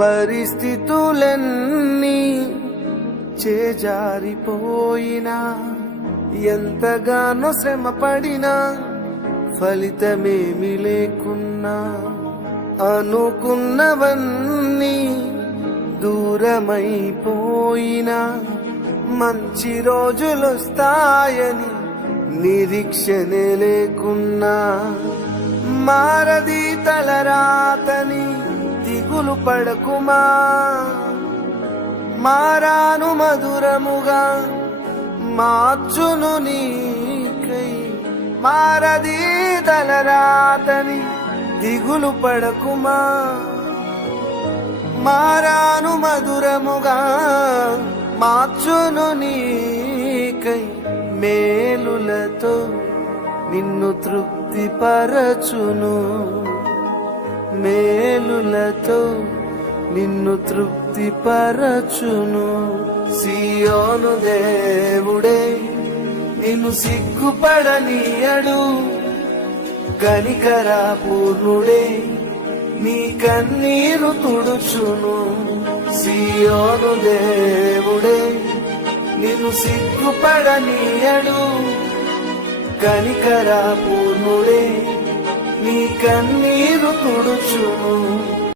పరిస్థితులన్నీ చేజారిపోయినా ఎంతగానో శ్రమ పడినా ఫలితమేమి లేకున్నా అనుకున్నవన్నీ దూరమైపోయినా మంచి రోజులొస్తాయని నిరీక్షనే లేకున్నా మారది తలరాతని దిగులు పడకుమా మారాను మధురముగా మార్చును నీకై మారది తలరాతని దిగులు పడకుమా మారాను మధురముగా మార్చును నీకై మేలులతో నిన్ను తృప్తిపరచును మేలులతో నిన్ను తృప్తిపరచును సియోను దేవుడే నిన్ను సిగ్గుపడనీయడు కనికర పూర్ణుడే నీ కన్నీరు తుడుచును సియోను దేవుడే నిన్ను సిగ్గుపడనీయడు కనికర పూర్ణుడే నీ కన్నీరు తుడుచును